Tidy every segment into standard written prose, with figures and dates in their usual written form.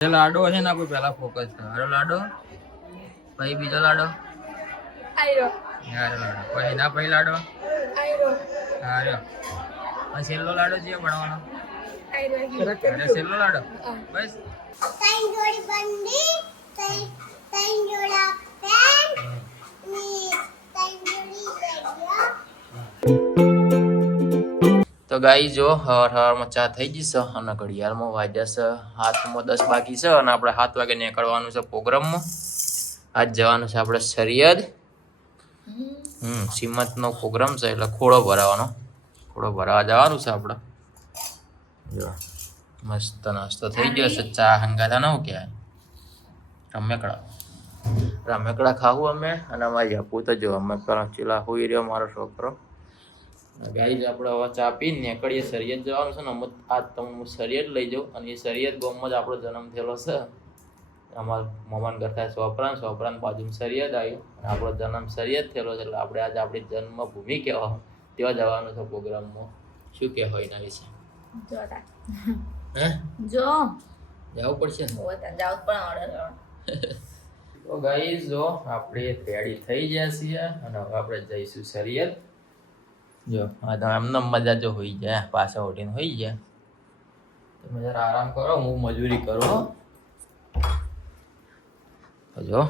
લાડો છે ને આપણે પહેલા ફોકસ કરો લાડો પછી બીજો લાડો આયરો લાડો પછી ના પછી લાડો આયરો પછી છેલ્લો લાડો જે બનાવવાનો આયરો છેલ્લો લાડો બસ ત્રણ જોડી બંડી ત્રણ જોડા પેન્ટ ની ત્રણ જોડી બેગ્યા તો ગાઈ જો હવારમાં ચા થઈ જશે અને ઘડિયાળમાં વાગ્યા છે 7:10 બાકી છે અને આપણે 7 વાગે નીકળવાનું છે પ્રોગ્રામમાં. આજ જવાનું છે આપણે સરિયદ સિમતનો પ્રોગ્રામ છે એટલે ખોડો ભરાવા જવાનું છે આપણે. જો મસ્ત નાસ્તો થઈ ગયો છે ચા હંગાતા ન કહેવાય રમેકડા ખાવું અમે અને અમારી આપું તો જો અમે ચીલા હોઈ રહ્યો મારો છોકરો. ગાઈઝ આપણે હવે ચા પીને નીકળીએ સરિયદ જવાનું છે ને અમે આજ તમને સરિયદ લઈ જાઉં અને એ સરિયદ ગામમાં જ આપણો જન્મ થયેલો છે. અમારા મમાન ઘર થાય સોપરાન બાજુમાં સરિયદ આવ્યું અને આપણો જન્મ સરિયદ થયેલો છે એટલે આપણે આજે આપણી જન્મભૂમિ કહેવા ત્યાં જવાનું છે પ્રોગ્રામમાં. શું કહેવાય એના વિશે જવું પડશે તો ગાઈઝ જો આપણે રેડી થઈ ગયા છીએ અને હવે આપણે જઈશું સરિયદ. જો આ તો એમને મજા જો હોઈ જાય પાછા ઉઠીને હોઈ જાય તમે જરા આરામ કરો હું મજૂરી કરું. જો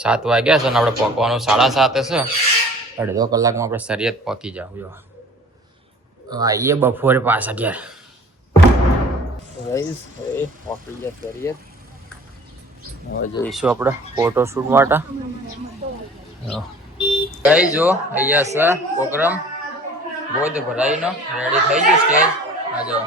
7 વાગ્યા છે ને આપણે પહોંચવાનું 7:30 છે. અડધો કલાકમાં આપણે સરિયદ પહોંચી જાવ. જો આવીએ બપોરે પાછા ઘેર પહોંચી ગયા સરિયદ. હવે જઈશું આપણે ફોટોશૂટ માટે. કઈ જો અહીંયા છે પ્રોગ્રામ બોધ ભરાઈનો રેડી થઈ ગયું સ્ટેજ. આ જો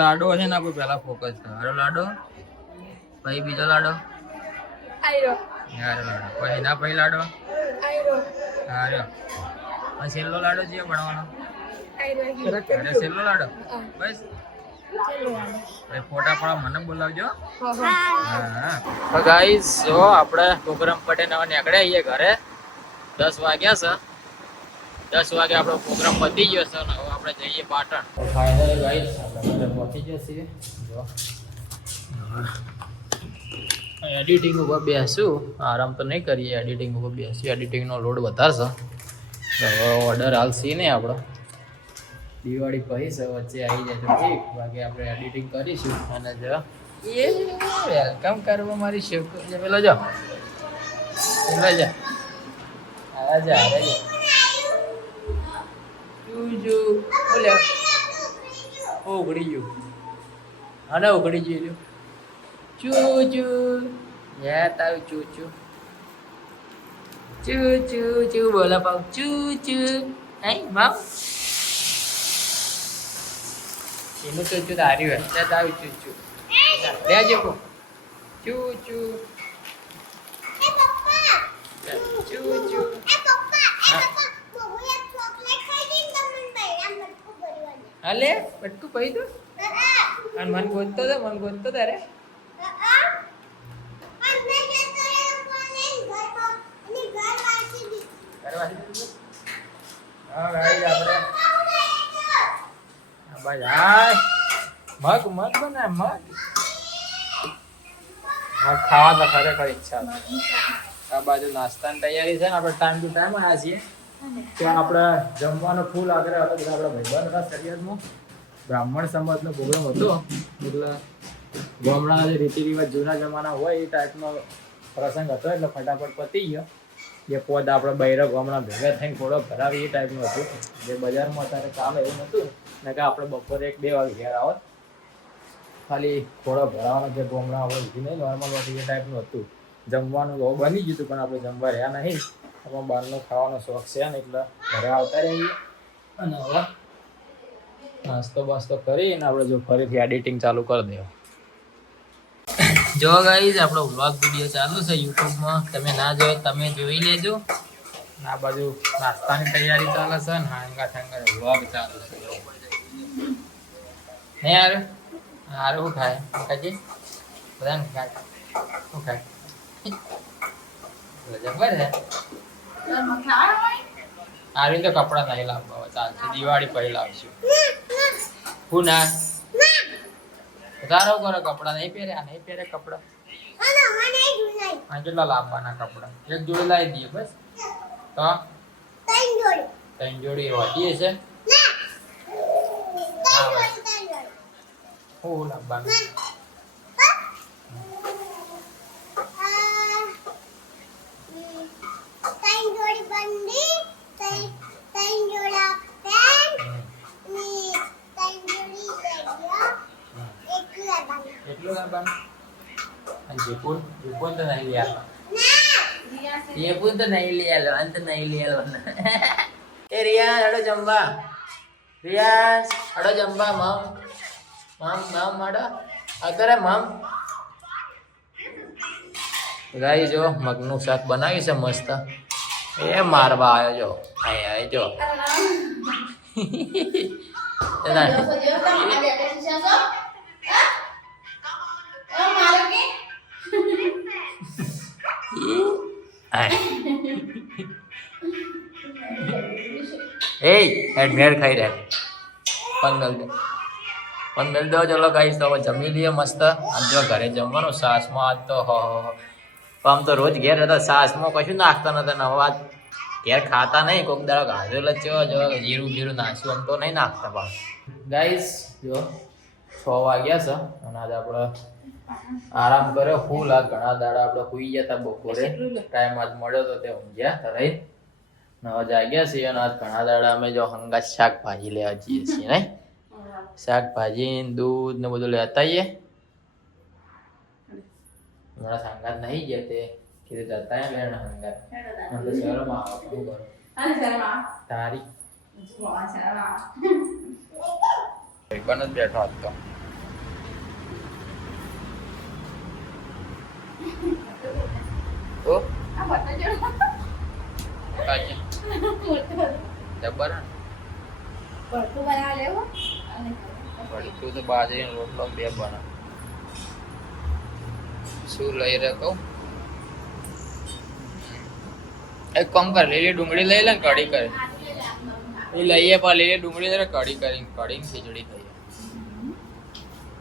લાડો છે ને આપણે પહેલા ફોકસ કરો લાડો પછી બીજો લાડો આયરો લાડો પછી ના પછી લાડો આયરો પછી છેલ્લો લાડો જે બનાવવાનો આયરો છેલ્લો લાડો બસ ફોટા પાડવા મને બોલાવજો. હા ગાઈસ જો આપણે પ્રોગ્રામ પટેને હવે નીકળ્યા છીએ ઘરે. 10 વાગ્યા છે. 10 વાગે આપણો પ્રોગ્રામ પતી ગયો છે અને હવે આપણે જઈએ પાટણ. ફાઇનલી ગાઈસ આપણે પહોંચી જશે. જો એડિટિંગ ઉપર બેસું આરામ તો નહીં કરીએ એડિટિંગ ઉપર બેસી એડિટિંગનો લોડ વધારશે. હવે ઓર્ડર હાલશી નહીં આપણો દિવાળી પછી છે વચ્ચે આવી જાય તો ઠીક બાકી આપણે એડિટિંગ કરીશું. અને જો એ વેલકમ કરવા મારી શેક પેલો જો પેલો જા આજા બોલે ઉઘડી ગયું અને ઉઘડી ગયું તારું ચૂ બોલા પાઉ માવ એનું ચૂ તાર્યું હોય ત્યાં તારું ચૂ લેજે કો ચૂ હાલે બટકું પહી દો અને મન ગોતતો તારે મગ બને મગ ખાવા તો ખરેખર ઈચ્છા. આ બાજુ નાસ્તાની તૈયારી છે ને આપણે ટાઈમ ટુ ટાઈમ આવ્યા છીએ ત્યાં આપણે જમવાનો ફૂલ આગ્રહ હતો. બધા આપણા ભાઈબંધ હતા સરિયદમાં બ્રાહ્મણ સમાજનો પ્રોગ્રામ હતો એટલે ગામડા જે રીતિ રિવાજ જૂના જમાના હોય એ ટાઈપનો પ્રસંગ હતો એટલે ફટાફટ પતી ગયો. જે પોદ આપણે બૈરવ ગામડા ભેગા થઈને થોડો ભરાવી એ ટાઈપનું હતું જે બજારમાં અત્યારે કામ એવું નહોતું ને કે આપણે બપોરે 1-2 વાગે ઘેર આવત ખાલી થોડો ભરાવાનો જે ગામડા આપણે લીધી નહીં નોર્મલ હતું એ ટાઈપનું હતું. જમવાનું બહુ બની ગયું હતું પણ આપણે જમવા રહ્યા નહીં. આપણે બહારનું ખાવાનો શોખ છે ને એટલે ઘરે આવતા રહીએ અને હવે નાસ્તો બાસ્તો કરીને આપણે જો ફરીથી એડિટિંગ ચાલુ કરી દેવું. જો ગાઈસ આપણો વ્લોગ વિડીયો ચાલુ છે યુટ્યુબમાં, તમે ના જોયો તમે જોઈ લેજો. આ બાજુ નાસ્તાની તૈયારી ચાલે છે ને હાંગા ઠાંગા વ્લોગ ચાલુ છે. નહીં યાર હારે શું ખાય કાજી બધાને ખાય શું ખાય જબર હે. આરી તો કપડા નહીં લાવવા ચાલશે, દિવાળી પહેલા લાવશું. હું ના તારો કરો કપડા નહીં પહેર્યા, નહીં પહેરે કપડા. હા કેટલા લાવવાના કપડા? એક જોડી લાવી દઈએ બસ. તો ત્રણ જોડી હોતી હશે. હું લાવવાનું એટલું લાવવાનું. જેપુર જેપુર તો નહીં લઈ આવવાનું. જેપુર તો નહીં લઈ આવવાનું, અંત નહીં લઈ આવવાનું. એ રિયાઝ હડો જમવા, રિયાઝ હડો જમવા. મમ હડો અગર મમ. ગાઈ જો મગનું શાક બનાવ્યું છે મસ્ત. એ મારવા આવ્યો જો અહીં જો. એ મેળ ખાઈ રહ્યા પંદર દો. ચલો ગાઈસ તો હવે જમી લઈએ મસ્ત. આમ જો ઘરે જમવાનું સાસમાં આજ તો આમ તો રોજ ઘેર હતા, સાસમાં કશું નાખતા નતા ને હવે આજ ઘેર ખાતા નહીં. કોક દાડો ગાજર લચ્યો જો જીરું જીરું નાખ્યું આમ તો નહીં નાખતા બા. ગાઈસ જો 6 વાગ્યા છે અને આજે આપણે આરામ કર્યો ફૂલ. આ ઘણા દાડા આપણે સુઈ ગયા હતા બપોરે, ટાઈમ આજ મળ્યો તો તે ઊંઘ્યા તરાઈ ને હવે જાગ્યા છીએ. અને આજ ઘણા દાડા અમે જો હંગાત શાકભાજી લેવા જઈએ છીએ નહીં. શાકભાજી દૂધ ને બધું લેતા આવીએ. હમણાં સંગાત નહીં ગયા તે કીધું જતા લેણ હંગાત. મને તો શરમ આવે શું કરું તારી બન જ બેઠો હતો. જબર તું તો બાજરીનો રોટલો 2 બના. શું લઈ રહ્યો કહું? એક કામ કર, લીલી ડુંગળી લઈ લે ને કઢી કરે. એ લઈએ પણ લીલી ડુંગળી લે કઢી કરી ખીચડી થઈ.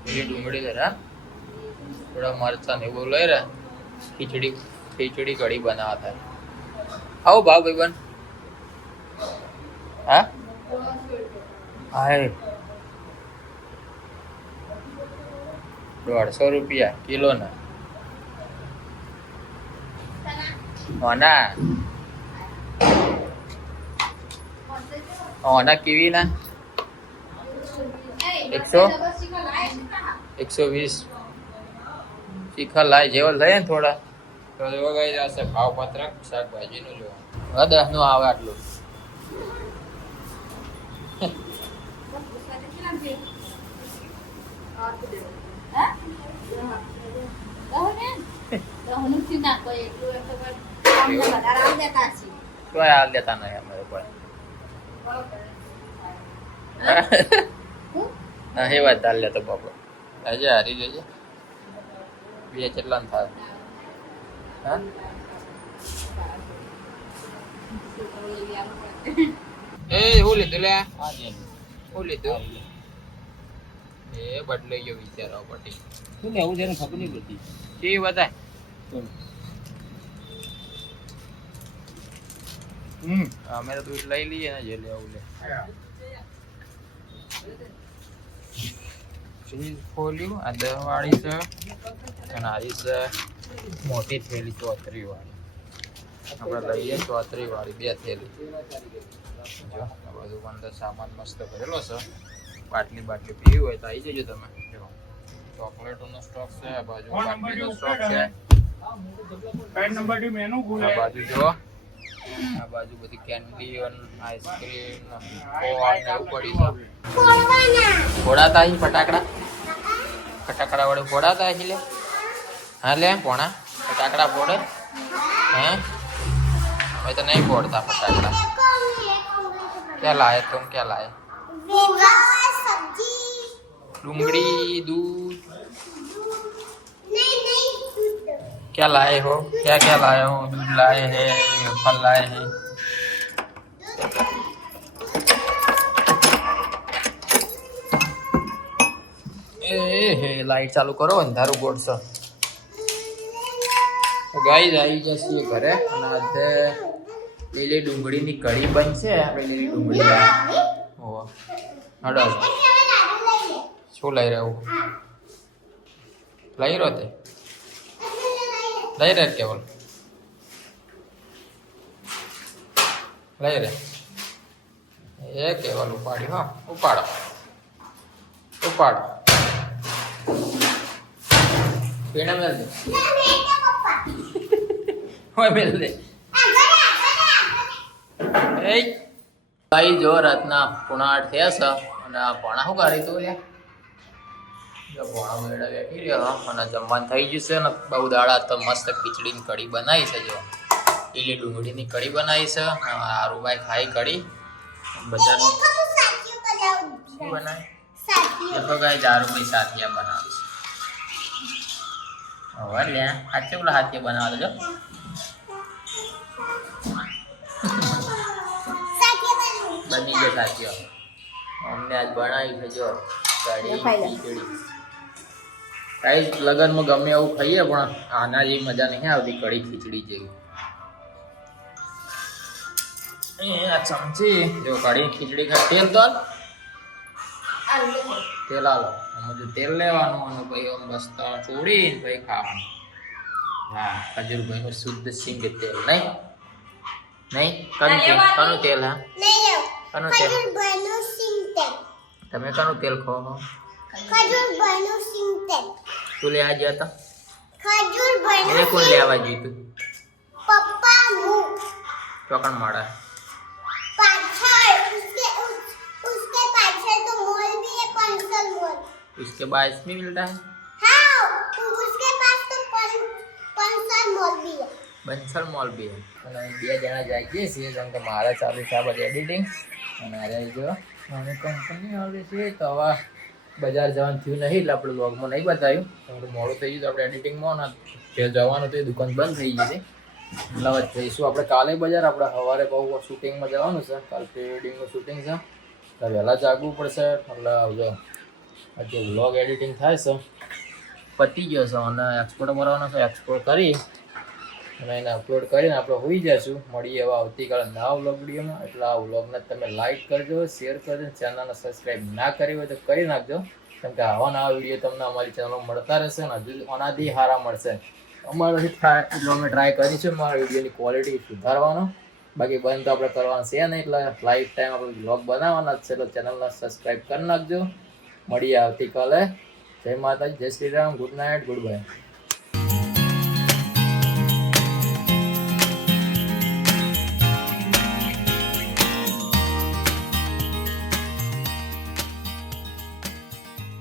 લીલી ડુંગળી લે હા, થોડા મરચાં ને એવું લઈ રહ્યા. ખીચડી કઢી બનાવવા થાય. આવો ભાવ ભાઈબંધ. હા હાય 150 રૂપિયા કિલો ના. ઓના કીવી ના 120 શીખા લાય જેવો લઈએ ને થોડા તો એવો ગઈ જશે. ભાવ પત્રક શાકભાજીનું જો 10 નું આવે આટલું. કોઈ હાલ દેતા નહીં અમારે કોઈ. એ વાત હાલ લેતો બાપા. આજે હારી જોજે 2 કેટલા થાય. હા એ હું લીધું લે હું લીધું એ બદલાઈ ગયો વિચારો પટી. શું લેવું છે ખબર નહીં પડતી. કે બતાય અમે તો દૂધ લઈ લઈએ ને જે લેવું લે. ચીઝ ખોલ્યું આ 10 વાળી છે અને આ છે મોટી થેલી 34 વાળી. આપણે લઈએ 34 વાળી 2 થેલી. જો આ બધું અંદર સામાન મસ્ત ભરેલો છે. બાટલી પીવી હોય તો આવી જજો તમે. જો ચોકલેટોનો સ્ટોક છે, આ બાજુ બાટલીનો સ્ટોક છે. આ બાજુ જો આ બાજુ બધી કેન્ડી આઈસ્ક્રીમ કોન એવું પડી છે. ફોડાતા અહીં ફટાકડા વડે ફોડાતા એટલે हाँ ले पोणा फटाकड़ा फोड़े हैं मैं तो नहीं फोड़ता फटाकड़ा क्या लाए तुम क्या लाए डूंगरी दूध क्या लाए हो क्या क्या लाए हो दूध लाए हैं फल लाए हैं ए लाइट चालू करो अंधारू बोर्ड ગાઈઝ આવી જશે ઘરે અને આજે લીલી ડુંગળીની કઢી બનશે આપણે લીલી ડુંગળી લાવી ઓ હડો શું લઈ રહ્યો લઈ રહ્યો તે લઈ રહે કેવલ લઈ રહે એ કેવલ ઉપાડ્યું હા ઉપાડો ઉપાડો પીણે મેલ દે હોય મેલ દે એ ભાઈ જો રાતના 8:30 થયા છે અને આ પોણા શું કરી તું લે જો પોણા મેળા બેઠી રહ્યો અને જમવાનું થઈ ગયું છે ને બહુ દાડા તો મસ્ત ખીચડીની કઢી બનાવી છે જો લીલી ડુંગળીની કઢી બનાવી છે આરુભાઈ ખાઈ કઢી બજારનું શું બનાવે देखो गाइस आरुभाई साथिया बनावे છે હવે લે હાથે પેલા હાથે બનાવ દેજો બની ગયો સાથીઓ અમને આજ બનાવી છે જો કઢી ખીચડી ગાઈસ લગનમાં ગમે એવું ખાઈએ પણ આના જેવી મજા નહીં આવતી કઢી ખીચડી જેવી આ ચમચી જો કઢી ખીચડી ખા તેલ તો તેલ આલો આમાં તેલ લેવાનું અને પછી આમ મસ્ત ચોળીને પછી ખાવાનું હા ખજૂરભાઈનું શુદ્ધ સિંગ તેલ નહીં નહીં કનું તેલ હા કનું તેલ તમે કનું તેલ ખાઓ ખજૂરભાઈનું સિંગ તેલ તું લે આજે હતા ખજૂરભાઈનું એને કોણ લેવા જોયું તું पप्पा मुंह ચોકણ માડા पाछड़ उसके पाछड़ तो मॉल भी है पंसल मॉल उसके बाद इसमें मिलता है हाँ उसके पास तो पंसल मॉल भी है બંસલ મોલ બી અને બે જણા જાગીએ છીએ જેમ કે મારા ચાલુ છે આ બધી એડિટિંગ અને અરે જો મને કંપની આવે છે તો હવે બજાર જવાનું થયું નહીં એટલે આપણે વ્લોગમાં નહીં બતાવ્યું કેમ કે મોડું થઈ ગયું તો આપણે એડિટિંગમાં ને જે જવાનું તો એ દુકાન બંધ થઈ ગઈ હતી એટલે હવે જઈશું આપણે કાલે બજાર આપણે સવારે બહુ શૂટિંગમાં જવાનું છે કાલે પ્રી વેડિંગનું શૂટિંગ છે તો વહેલા જાગવું પડશે એટલે જો આજે વ્લોગ એડિટિંગ થાય છે પતી ગયો છે અને એક્સપોર્ટ મારવાનો છે એક્સપોર્ટ કરી અને એને અપલોડ કરીને આપણે હોઈ જઈશું મળીએ એવા આવતીકાલે નવા વ્લોગ વિડીયોમાં એટલે આ વ્લોગને તમે લાઇક કરજો શેર કરજો ચેનલને સબસ્ક્રાઈબ ના કરી હોય તો કરી નાખજો કેમ કે આવા નવા વિડીયો તમને અમારી ચેનલમાં મળતા રહેશે અને હજુ આનાથી સારા મળશે અમારાથી થાય એટલો અમે ટ્રાય કરીશું મારા વિડીયોની ક્વોલિટી સુધારવાનો બાકી બંધ તો આપણે કરવાનું છે નહીં એટલે લાઈફ ટાઈમ આપણે વ્લોગ બનાવવાના જ છે એટલે ચેનલને સબસ્ક્રાઈબ કરી નાખજો મળીએ આવતીકાલે જય માતાજી જય Shri Ram good night good bye